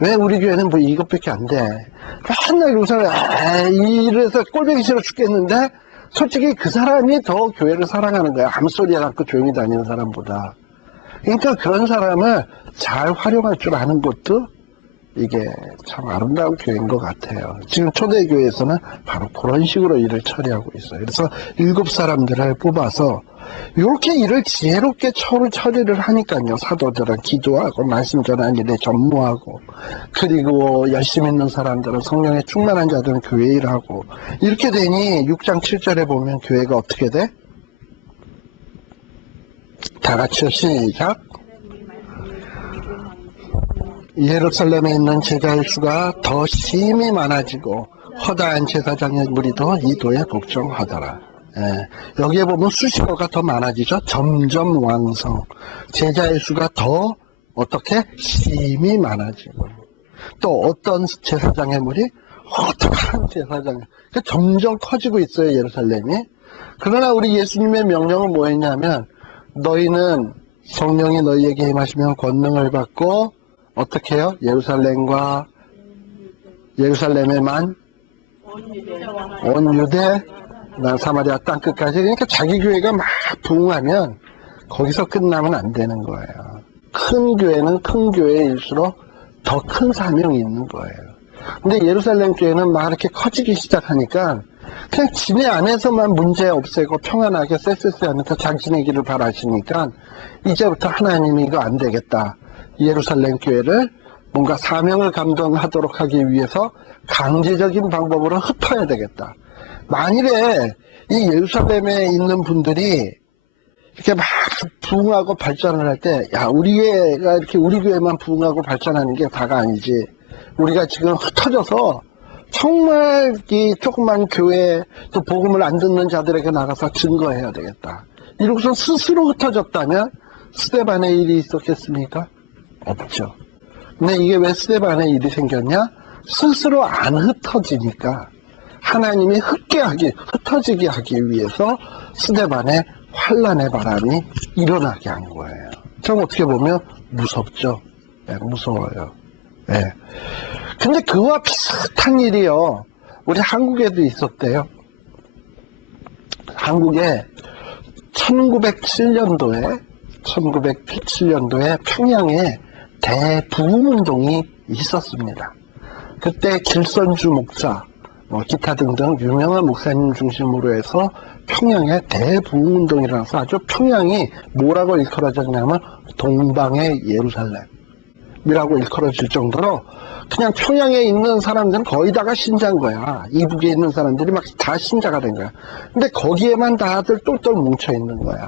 왜 우리 교회는 뭐 이것밖에 안 돼? 맨날 이러고서 이래서 꼴보기 싫어 죽겠는데 솔직히 그 사람이 더 교회를 사랑하는 거야. 암소리 갖고 조용히 다니는 사람보다. 그러니까 그런 사람을 잘 활용할 줄 아는 것도 이게 참 아름다운 교회인 것 같아요. 지금 초대교회에서는 바로 그런 식으로 일을 처리하고 있어요. 그래서 7사람들을 뽑아서 이렇게 일을 지혜롭게 처리를 하니까요. 사도들은 기도하고 말씀 전하는 일에 전무하고 그리고 열심히 있는 사람들은 성령에 충만한 자들은 교회 일하고 이렇게 되니 6장 7절에 보면 교회가 어떻게 돼? 다 같이요. 시작. 예루살렘에 있는 제자의 수가 더 심히 많아지고 허다한 제사장의 무리도 이도에 복종하더라. 여기에 보면 수식어가 더 많아지죠. 점점 왕성. 제자의 수가 더 어떻게? 심히 많아지고. 또 어떤 제사장의 무리? 허다한 제사장. 점점 커지고 있어요, 예루살렘이. 그러나 우리 예수님의 명령은 뭐였냐면, 너희는 성령이 너희에게 임하시면 권능을 받고 어떻게 해요? 예루살렘에만 온 유대, 사마리아 땅끝까지. 그러니까 자기 교회가 막 부흥하면 거기서 끝나면 안 되는 거예요. 큰 교회는 큰 교회일수록 더 큰 사명이 있는 거예요. 근데 예루살렘 교회는 막 이렇게 커지기 시작하니까 그냥 지네 안에서만 문제 없애고 평안하게 쎄쎄쎄하면서 자기네 길을 바라시니까 이제부터 하나님이 이거 안 되겠다. 예루살렘 교회를 뭔가 사명을 감당하도록 하기 위해서 강제적인 방법으로 흩어야 되겠다. 만일에 이 예루살렘에 있는 분들이 이렇게 막 부흥하고 발전을 할 때, 야, 우리가 이렇게 우리 교회만 부흥하고 발전하는 게 다가 아니지. 우리가 지금 흩어져서 정말 이 조그만 교회 또 복음을 안 듣는 자들에게 나가서 증거해야 되겠다. 이러고서 스스로 흩어졌다면 스데반의 일이 있었겠습니까? 없죠. 근데 이게 왜 스데반의 일이 생겼냐? 스스로 안 흩어지니까 하나님이 흩어지게 하기 위해서 스데반의 환란의 바람이 일어나게 한 거예요. 좀 어떻게 보면 무섭죠. 무서워요. 근데 그와 비슷한 일이요, 우리 한국에도 있었대요. 한국에 1907년도에 평양에 대부흥운동이 있었습니다. 그때 길선주 목사, 기타 등등 유명한 목사님 중심으로 해서 평양에 대부흥운동이 일어나서 아주 평양이 뭐라고 일컬어졌냐면 동방의 예루살렘이라고 일컬어질 정도로 그냥 평양에 있는 사람들은 거의 다가 신자인 거야. 이북에 있는 사람들이 막 다 신자가 된 거야. 근데 거기에만 다들 똘똘 뭉쳐 있는 거야.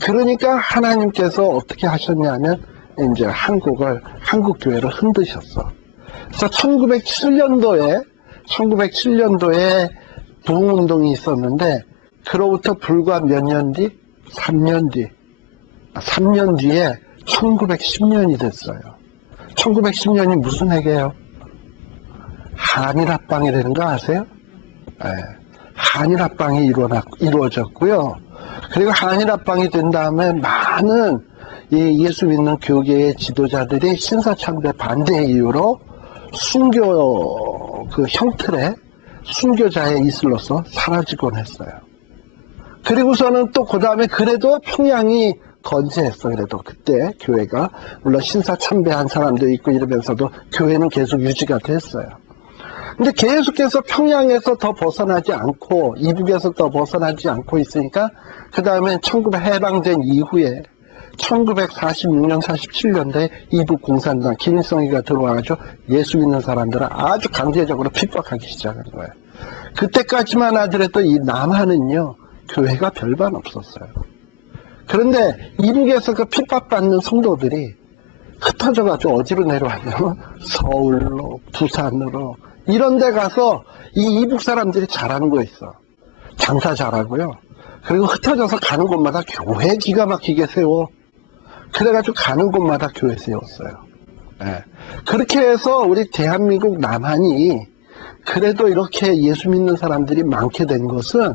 그러니까 하나님께서 어떻게 하셨냐면 이제 한국 교회를 흔드셨어. 그래서 1907년도에 부흥운동이 있었는데, 그로부터 불과 몇 년 뒤? 3년 뒤에 1910년이 됐어요. 1910년이 무슨 해게요? 한일합방이 거 아세요? 한일합방이 이루어졌고요. 그리고 한일합방이 된 다음에 많은 예수 믿는 교계의 지도자들이 신사참배 반대 이유로 순교 그 형틀에 순교자의 이슬로서 사라지곤 했어요. 그리고서는 또 그 다음에 그래도 평양이 건재했어. 그래도 그때 교회가 물론 신사참배한 사람도 있고 이러면서도 교회는 계속 유지가 됐어요. 근데 계속해서 평양에서 더 벗어나지 않고 이북에서 더 벗어나지 않고 있으니까 그 다음에 해방된 이후에 1946년, 47년대에 이북 공산당 김일성이가 들어와가지고 예수 믿는 사람들을 아주 강제적으로 핍박하기 시작한 거예요. 그때까지만 하더라도 이 남한은요, 교회가 별반 없었어요. 그런데 이북에서 그 핍박받는 성도들이 흩어져가지고 어디로 내려왔냐면 서울로, 부산으로 이런 데 가서 이 이북 사람들이 잘하는 거 있어. 장사 잘하고요. 그리고 흩어져서 가는 곳마다 교회 기가 막히게 세워. 그래가지고 가는 곳마다 교회 세웠어요. 그렇게 해서 우리 대한민국 남한이 그래도 이렇게 예수 믿는 사람들이 많게 된 것은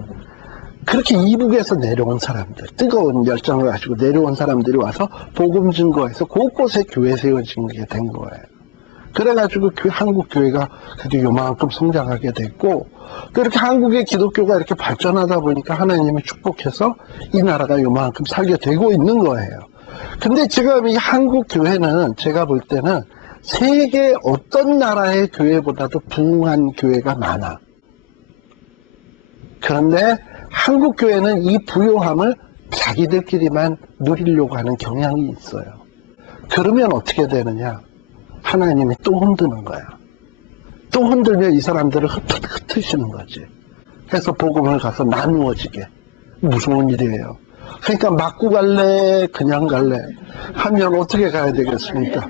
그렇게 이북에서 내려온 사람들, 뜨거운 열정을 가지고 내려온 사람들이 와서 복음 증거해서 곳곳에 교회 세워진 게 된 거예요. 그래가지고 한국 교회가 그래도 요만큼 성장하게 됐고, 또 이렇게 한국의 기독교가 이렇게 발전하다 보니까 하나님이 축복해서 이 나라가 요만큼 살게 되고 있는 거예요. 근데 지금 이 한국 교회는 제가 볼 때는 세계 어떤 나라의 교회보다도 부흥한 교회가 많아. 그런데 한국 교회는 이 부요함을 자기들끼리만 누리려고 하는 경향이 있어요. 그러면 어떻게 되느냐? 하나님이 또 흔드는 거야. 또 흔들면 이 사람들을 흩으시는 거지. 그래서 복음을 가서 나누어지게. 무서운 일이에요. 그러니까 맞고 갈래, 그냥 갈래 하면 어떻게 가야 되겠습니까?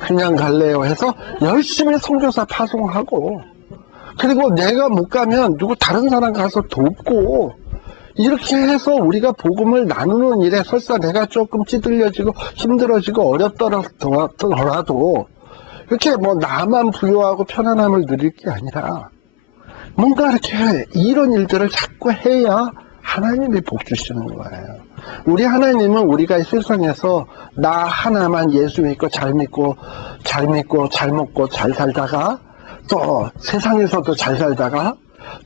그냥 갈래요 해서 열심히 선교사 파송하고, 그리고 내가 못 가면 누구 다른 사람 가서 돕고, 이렇게 해서 우리가 복음을 나누는 일에 설사 내가 조금 찌들려지고 힘들어지고 어렵더라도 이렇게 뭐 나만 부유하고 편안함을 누릴 게 아니라 뭔가 이렇게 이런 일들을 자꾸 해야 하나님이 복 주시는 거예요. 우리 하나님은 우리가 이 세상에서 나 하나만 예수 믿고 잘 먹고 잘 살다가 또 세상에서도 잘 살다가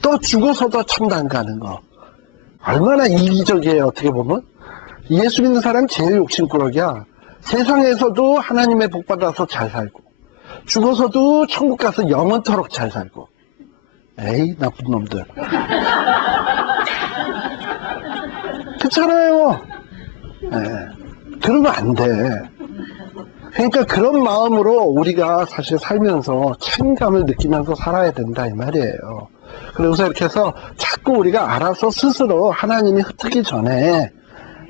또 죽어서도 천당 가는 거, 얼마나 이기적이에요. 어떻게 보면 예수 믿는 사람 제일 욕심꾸러기야. 세상에서도 하나님의 복 받아서 잘 살고 죽어서도 천국 가서 영원토록 잘 살고. 에이, 나쁜 놈들. 그렇잖아요. 네. 그러면 안 돼. 그러니까 그런 마음으로 우리가 사실 살면서 책임감을 느끼면서 살아야 된다 이 말이에요. 그래서 이렇게 해서 자꾸 우리가 알아서 스스로 하나님이 흩트기 전에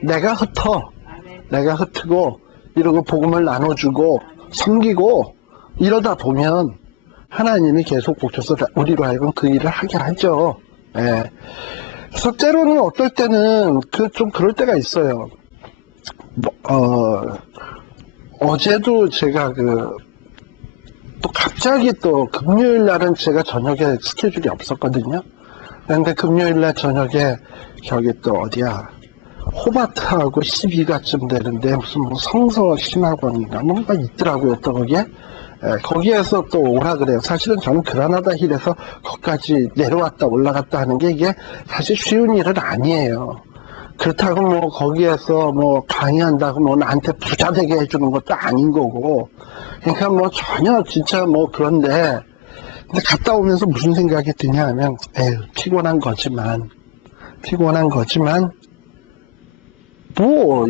내가 흩트고 이러고 복음을 나눠주고 섬기고 이러다 보면 하나님이 계속 복 줘서 우리로 하여금 그 일을 하게 하죠. 예. 그래서 때로는 어떨 때는 좀 그럴 때가 있어요. 어제도 제가 또 갑자기 또 금요일 날은 제가 저녁에 스케줄이 없었거든요. 그런데 금요일 날 저녁에 저기 또 어디야, 호바트하고 12가쯤 되는데 무슨 뭐 성서 신학원인가 뭔가 있더라고요. 또 거기에 거기에서 또 오라 그래요. 사실은 저는 그라나다 힐에서 거기까지 내려왔다 올라갔다 하는 게 이게 사실 쉬운 일은 아니에요. 그렇다고 뭐 거기에서 뭐 강의한다고 뭐 나한테 부자 되게 해주는 것도 아닌 거고, 그러니까 뭐 전혀 진짜 뭐 그런데, 근데 갔다 오면서 무슨 생각이 드냐 하면, 에휴, 피곤한 거지만 뭐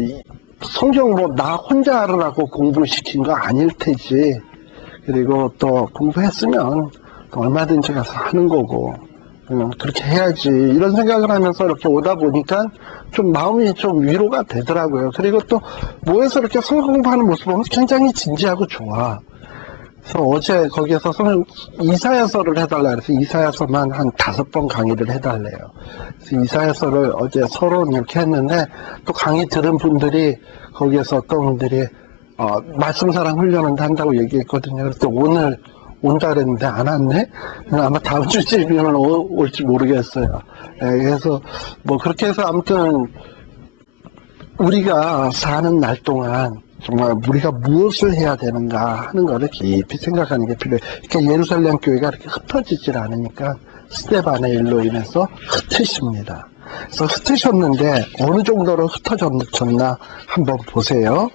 성경 뭐 나 혼자 하느라고 공부시킨 거 아닐 테지. 그리고 또 공부했으면 또 얼마든지 가서 하는 거고, 그렇게 해야지 이런 생각을 하면서 이렇게 오다 보니까 좀 마음이 좀 위로가 되더라고요. 그리고 또 모여서 이렇게 성경 공부하는 모습 보면 굉장히 진지하고 좋아. 그래서 어제 거기에서 이사야서를 해달라 그래서 이사야서만 한 5번 강의를 해달래요. 그래서 이사야서를 어제 서로 이렇게 했는데, 또 강의 들은 분들이 거기에서 어떤 분들이 말씀사랑 훈련을 한다고 얘기했거든요. 그래서 또 오늘 온다 그랬는데 안 왔네? 아마 다음 주쯤이면 올지 모르겠어요. 그래서 뭐 그렇게 해서 아무튼 우리가 사는 날 동안 정말 우리가 무엇을 해야 되는가 하는 거를 깊이 생각하는 게 필요해요. 그러니까 예루살렘 교회가 이렇게 흩어지질 않으니까 스데반의 일로 인해서 흩으십니다. 그래서 흩으셨는데 어느 정도로 흩어졌나 한번 보세요.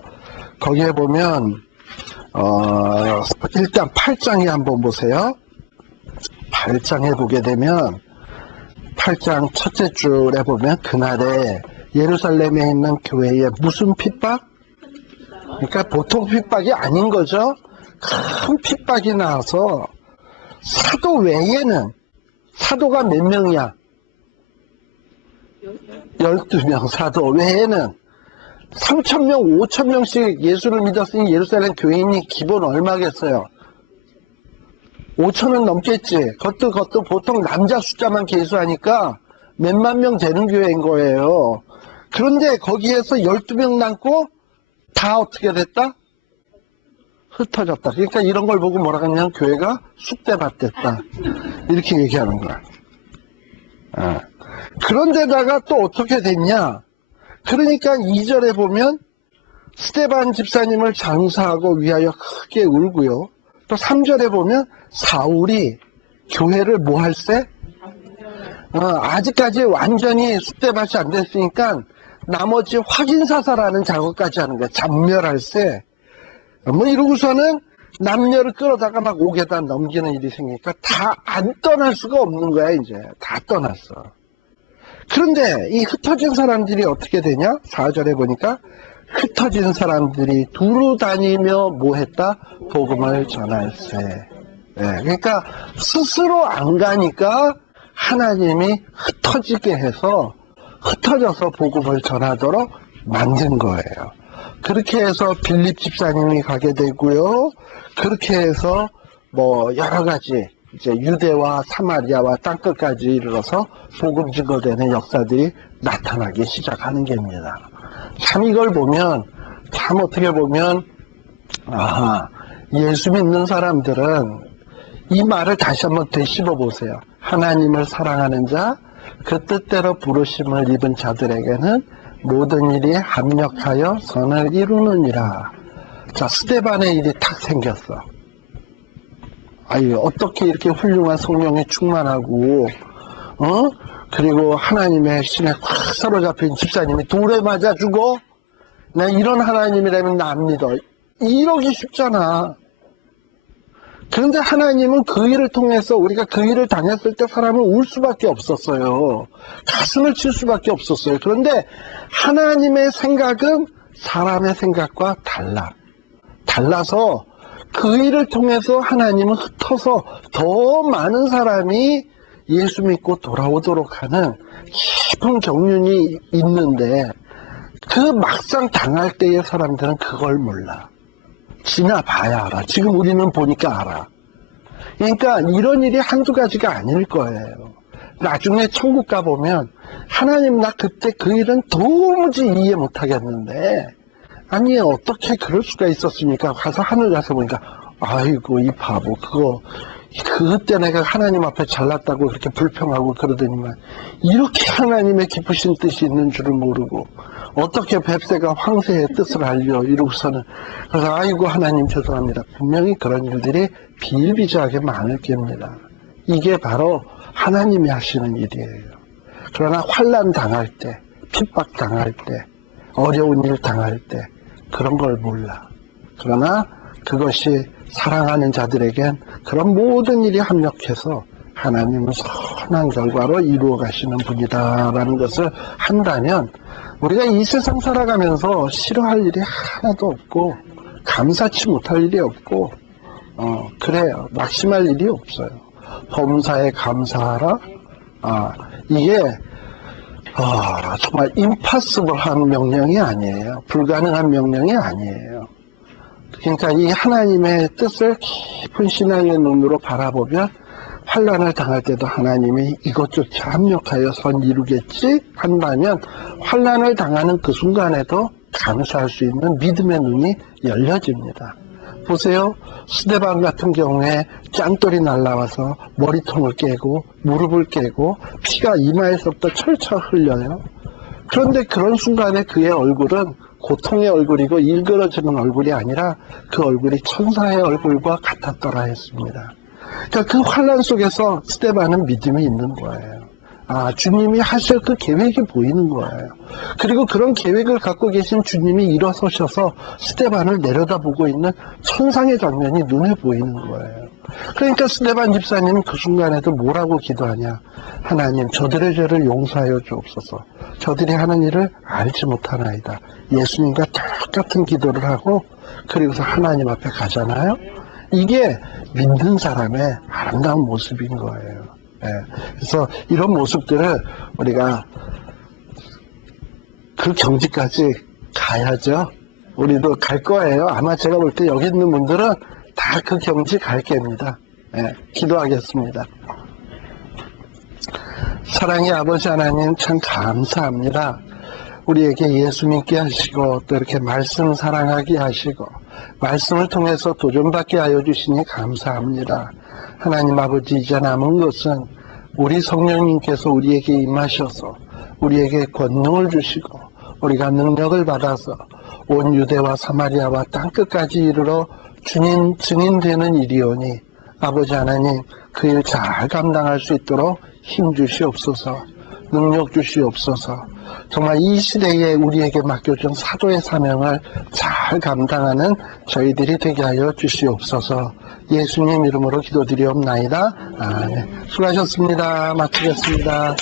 거기에 보면 일단 8장에 한번 보세요. 8장에 보게 되면 8장 첫째 줄에 보면 그날에 예루살렘에 있는 교회에 무슨 핍박? 그러니까 보통 핍박이 아닌 거죠. 큰 핍박이 나와서 사도 외에는, 사도가 몇 명이야? 12명. 사도 외에는 3,000명, 5,000명씩 예수를 믿었으니 예루살렘 교인이 기본 얼마겠어요? 5,000은 넘겠지. 그것도 보통 남자 숫자만 계수하니까 몇만 명 되는 교회인 거예요. 그런데 거기에서 12명 남고 다 어떻게 됐다? 흩어졌다. 그러니까 이런 걸 보고 뭐라 그러냐면 교회가 쑥대밭됐다. 이렇게 얘기하는 거야. 그런데다가 또 어떻게 됐냐? 그러니까 2절에 보면 스데반 집사님을 장사하고 위하여 크게 울고요. 또 3절에 보면 사울이 교회를 뭐 할세? 아직까지 완전히 쑥대밭이 안 됐으니까 나머지 확인사살하는 작업까지 하는 거야. 잔멸할세. 뭐 이러고서는 남녀를 끌어다가 막 5계단 넘기는 일이 생기니까 다 안 떠날 수가 없는 거야. 이제 다 떠났어. 그런데 이 흩어진 사람들이 어떻게 되냐? 4절에 보니까 흩어진 사람들이 두루 다니며 뭐 했다? 복음을 전할세. 그러니까 스스로 안 가니까 하나님이 흩어지게 해서 흩어져서 복음을 전하도록 만든 거예요. 그렇게 해서 빌립 집사님이 가게 되고요. 그렇게 해서 뭐 여러 가지 이제 유대와 사마리아와 땅끝까지 이르러서 복음 증거되는 역사들이 나타나기 시작하는 겁니다. 참 이걸 보면 참 어떻게 보면 예수 믿는 사람들은 이 말을 다시 한번 되씹어 보세요. 하나님을 사랑하는 자, 그 뜻대로 부르심을 입은 자들에게는 모든 일이 합력하여 선을 이루느니라. 자, 스데반의 일이 탁 생겼어. 아유, 어떻게 이렇게 훌륭한 성령에 충만하고, 그리고 하나님의 신에 확 사로잡힌 집사님이 돌에 맞아 죽어? 나 이런 하나님이라면 나 안 믿어. 이러기 쉽잖아. 그런데 하나님은 그 일을 통해서 우리가 그 일을 당했을 때 사람은 울 수밖에 없었어요. 가슴을 칠 수밖에 없었어요. 그런데 하나님의 생각은 사람의 생각과 달라서 그 일을 통해서 하나님은 흩어서 더 많은 사람이 예수 믿고 돌아오도록 하는 깊은 경륜이 있는데 그 막상 당할 때의 사람들은 그걸 몰라. 지나봐야 알아. 지금 우리는 보니까 알아. 그러니까 이런 일이 한두 가지가 아닐 거예요. 나중에 천국 가보면 하나님 나 그때 그 일은 도무지 이해 못하겠는데 아니 어떻게 그럴 수가 있었습니까? 가서 하늘 가서 보니까 아이고 이 바보 그때 내가 하나님 앞에 잘났다고 그렇게 불평하고 그러더니만 이렇게 하나님의 기쁘신 뜻이 있는 줄을 모르고 어떻게 뱁새가 황새의 뜻을 알려 이러고서는 그래서 아이고 하나님 죄송합니다. 분명히 그런 일들이 비일비재하게 많을 겁니다. 이게 바로 하나님이 하시는 일이에요. 그러나 환난 당할 때, 핍박 당할 때, 어려운 일 당할 때 그런 걸 몰라. 그러나 그것이 사랑하는 자들에겐 그런 모든 일이 합력해서 하나님은 선한 결과로 이루어 가시는 분이다라는 것을 한다면 우리가 이 세상 살아가면서 싫어할 일이 하나도 없고 감사치 못할 일이 없고 그래요. 낙심할 일이 없어요. 범사에 감사하라. 이게 정말 임파서블한 명령이 아니에요. 불가능한 명령이 아니에요. 그러니까 이 하나님의 뜻을 깊은 신앙의 눈으로 바라보면 환난을 당할 때도 하나님이 이것조차 합력하여 선 이루겠지 한다면 환난을 당하는 그 순간에도 감사할 수 있는 믿음의 눈이 열려집니다. 보세요. 스데반 같은 경우에 짱돌이 날라와서 머리통을 깨고 무릎을 깨고 피가 이마에서부터 철철 흘려요. 그런데 그런 순간에 그의 얼굴은 고통의 얼굴이고 일그러지는 얼굴이 아니라 그 얼굴이 천사의 얼굴과 같았더라 했습니다. 그러니까 그 환난 속에서 스데반은 믿음이 있는 거예요. 주님이 하실 그 계획이 보이는 거예요. 그리고 그런 계획을 갖고 계신 주님이 일어서셔서 스데반을 내려다보고 있는 천상의 장면이 눈에 보이는 거예요. 그러니까 스데반 집사님은 그 순간에도 뭐라고 기도하냐. 하나님 저들의 죄를 용서하여 주옵소서. 저들이 하는 일을 알지 못하나이다. 예수님과 똑같은 기도를 하고 그리고서 하나님 앞에 가잖아요. 이게 믿는 사람의 아름다운 모습인 거예요. 그래서 이런 모습들을 우리가 그 경지까지 가야죠. 우리도 갈 거예요. 아마 제가 볼 때 여기 있는 분들은 다 그 경지 갈 겁니다. 기도하겠습니다. 사랑의 아버지 하나님 참 감사합니다. 우리에게 예수 믿게 하시고 또 이렇게 말씀 사랑하게 하시고 말씀을 통해서 도전받게 하여 주시니 감사합니다. 하나님 아버지 이제 남은 것은 우리 성령님께서 우리에게 임하셔서 우리에게 권능을 주시고 우리가 능력을 받아서 온 유대와 사마리아와 땅끝까지 이르러 주님 증인되는 일이오니 아버지 하나님 그 일 잘 감당할 수 있도록 힘 주시옵소서. 능력 주시옵소서. 정말 이 시대에 우리에게 맡겨준 사도의 사명을 잘 감당하는 저희들이 되게 하여 주시옵소서. 예수님 이름으로 기도드리옵나이다. 수고하셨습니다. 마치겠습니다.